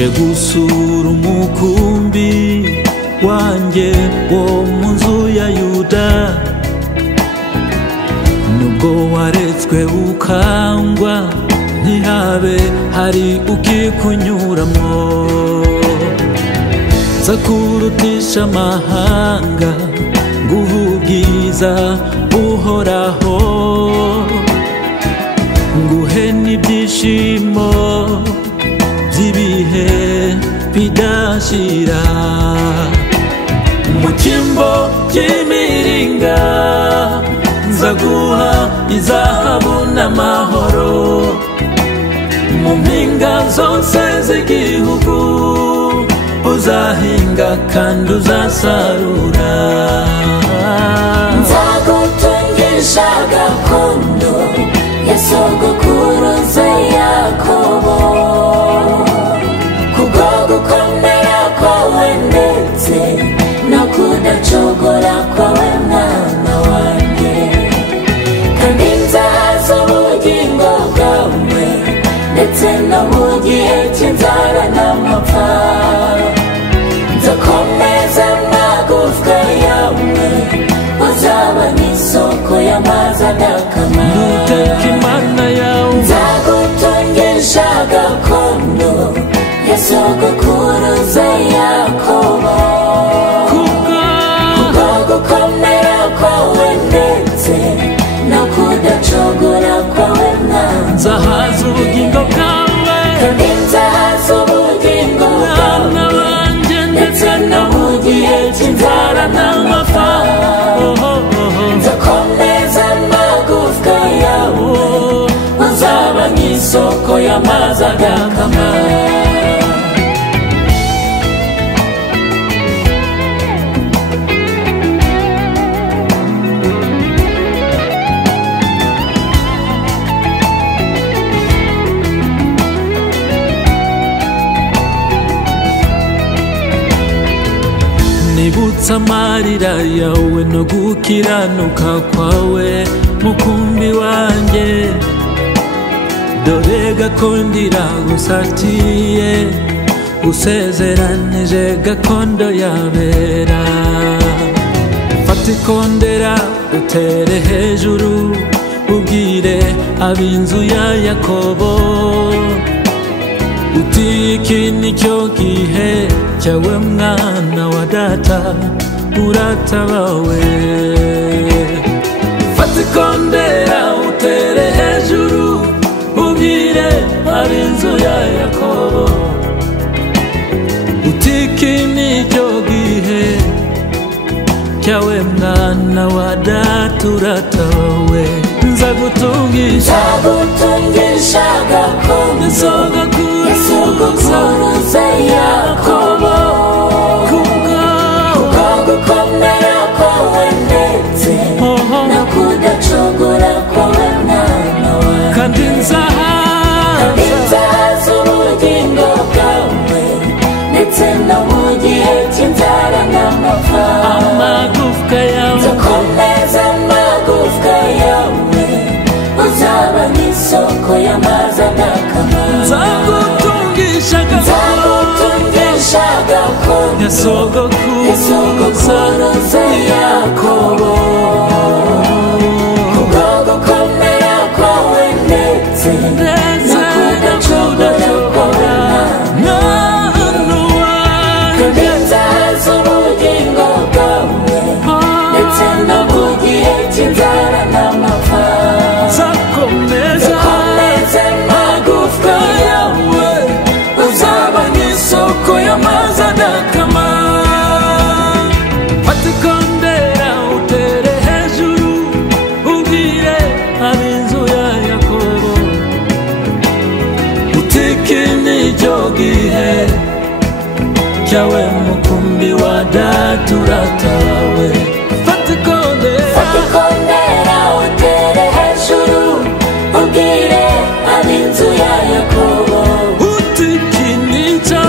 nje gusura umukumbi wanjye wo mu nzu ya Yuda, nubwo waretswe ukangwa ntihabe hari ukikunyuramo. Nza kurutisha amahanga nguhe ubwiza buhoraho, nguhe n'ibyishimo by'ibihe bidashira. Mu cyimbo cy'imiringa nzaguha izahabu n'amahoro, mu mpinga zose z'igihugu uzahinga kandi uzasarura. Nzagutungisha gakondo ya sogokuruza Yakobo, kubwo gukomera kwawe ndetse no kudacogora kwawe mwana wanjye, kandi nzahaza ubugingo bwawe ndetse no mu gihe cy'inzara n'amapfa. Nzakomeza amagufwa yawe, uzaba n'isoko y'amazi adakama. Nuteka Imana yawe, nzagutungisha gakondo ya sogokuruza Yakobo, kubwo gukomera kwawe ndetse no kudacogora kwawe mwana. nzahaza ubugingo bwawe, kandi nzahaza ubugingo bwawe ndetse no mu gihe cy'inzara n'amapfa. Nzakomeza amagufwa yawe, uzaba nk'isoko y'amazi adakama. nibutsa amarira yawe no gukiranuka kwawe mukumbi wanjye, dore gakondo iragusatiye, usezeranije gakondo yabera. Fata ikondera utere hejuru, ubwire ab'inzu ya Yakobo uti iki nicyo gihe cyawe mwana wa data, uratabawe. Fata ikondera utere hejuru, ubwire ab'inzu ya Yakobo uti iki nicyo gihe cyawe mwana wa data, uratabawe. Nzagutungisha gakondo ya sogokuruza Yakobo, kubwo gukomera kwawe ndetse no kudacogora kwawe mwana wanjye, kandi nzahaza ubugingo bwawe ndetse no mu gihe cy'inzara n'amapfa. amagufwa yawe, nzakomeza amagufwa yawe, uzaba n'isoko y'amazi adakama. nzagutungisha gakondo ya sogokuruza Yakobo, kubwo gukomera kwawe ndetse no kudacogora kwawe mwana wanjye, nzahaza ubugingo bwawe ndetse no mu gihe cy'inzara n'amapfa. nzakomeza amagufwa yawe, uzaba n'isoko y'amazi adakama. Fata ikondera utere hejuru, ubwire ab'inzu ya Yakobo uti iki nicyo gihe cyawe mukumbi wa data, uratabawe. Fata ikondera utere hejuru, ubwire ab'inzu ya Yakobo uti iki nicyo